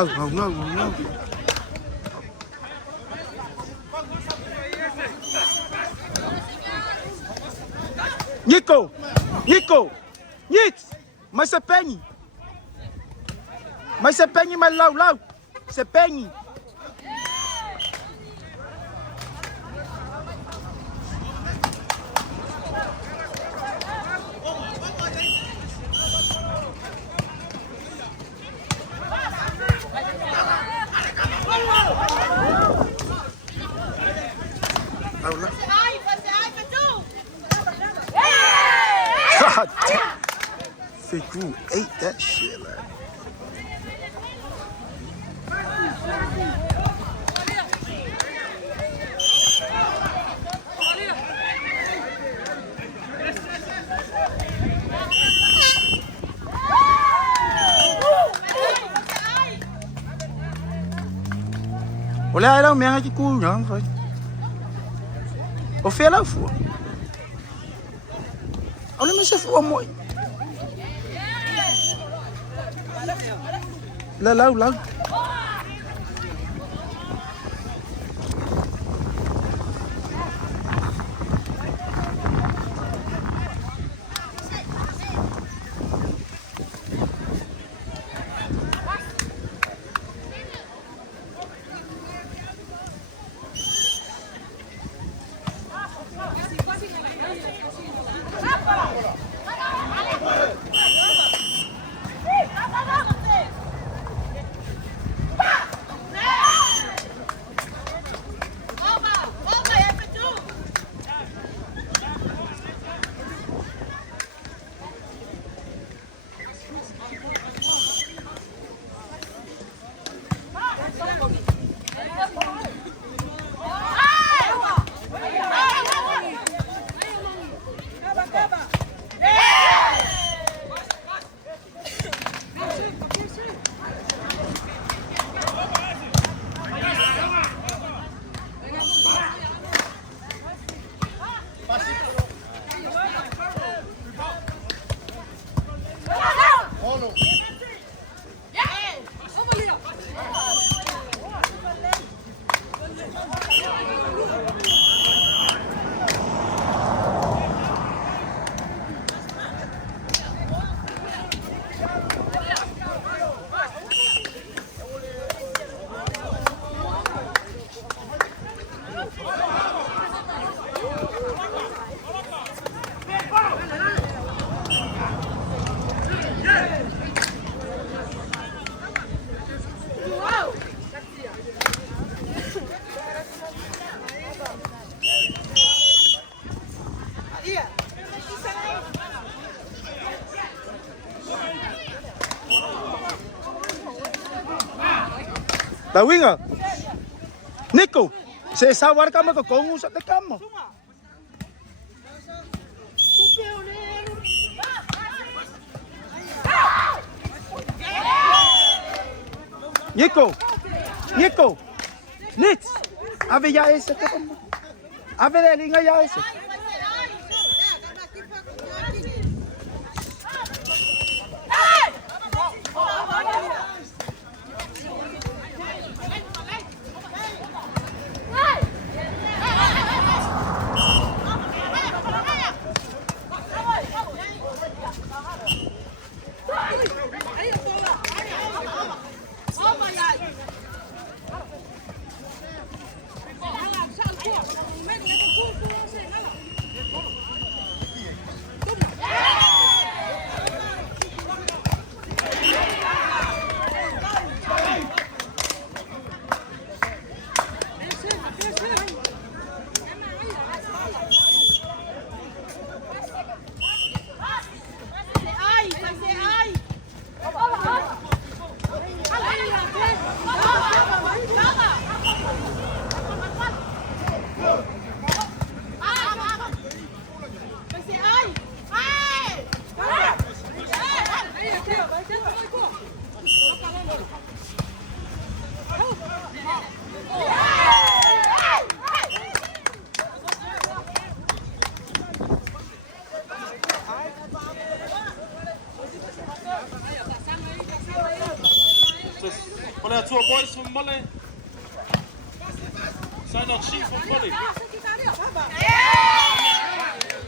No. Nico! Niet! Mas c'est Penny! Mas c'est Penny, mas lau! C'est Penny! God damn! Figu ate that shit, like. Olha aí, não, minha que cunhão, vai. O fela foi. Olha, mas você foi muito. Lâu. La winga. Nico, se sawar kamu to kung usap te kamu. Nico. Nits. Ave ya ese te kamu. Ave de linga ya ese. er 2 boys van Molly. Zijn dat chief van Molly?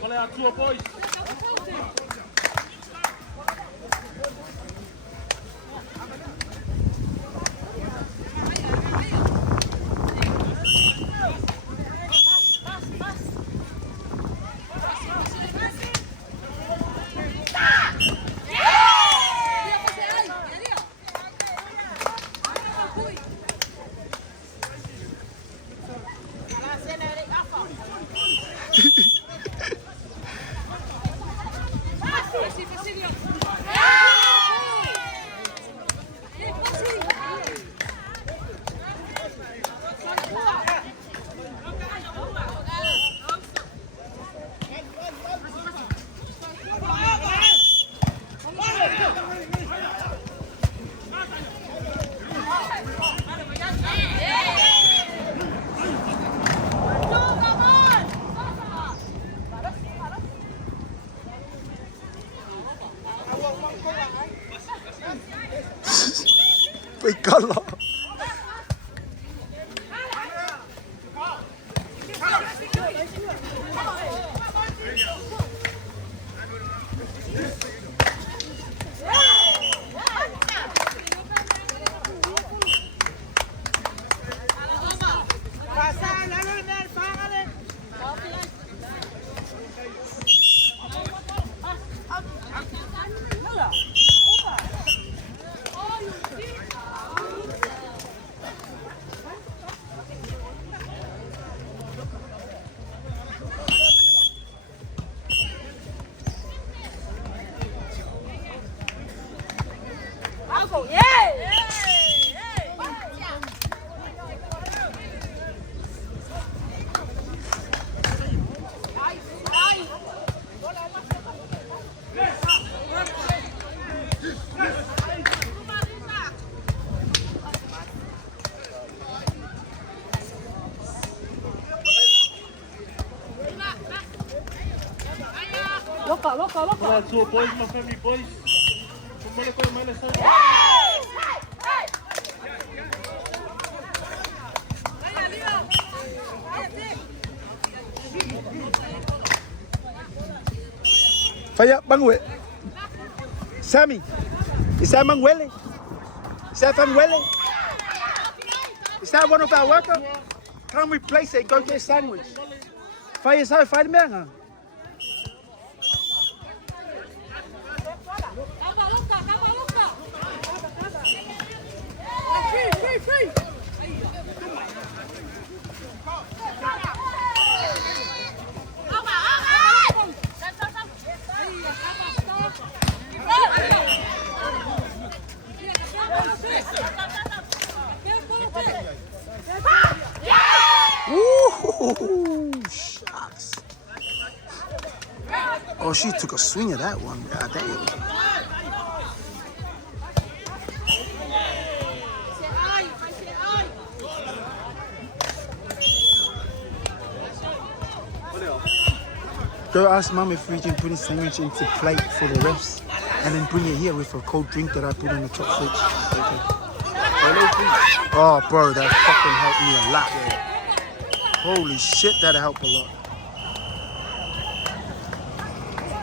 Molly had 2 boys. Big color. Molly had 2 boys, my family boys. Van Molly kon je mij zeggen. Faya, Bangwe. Sammy. Is that Mangwele? Is that Mangwele? Is that one of our workers? Can't we place it? Go get a sandwich. Faya, sao? Faya merda. Ooh, shucks. Oh, she took a swing at that one. God damn. Go ask Mum if we can put a sandwich into plate for the refs and then bring it here with a cold drink that I put in the top fridge. Okay. Oh, bro, that fucking helped me a lot. Holy shit, that'll help a lot.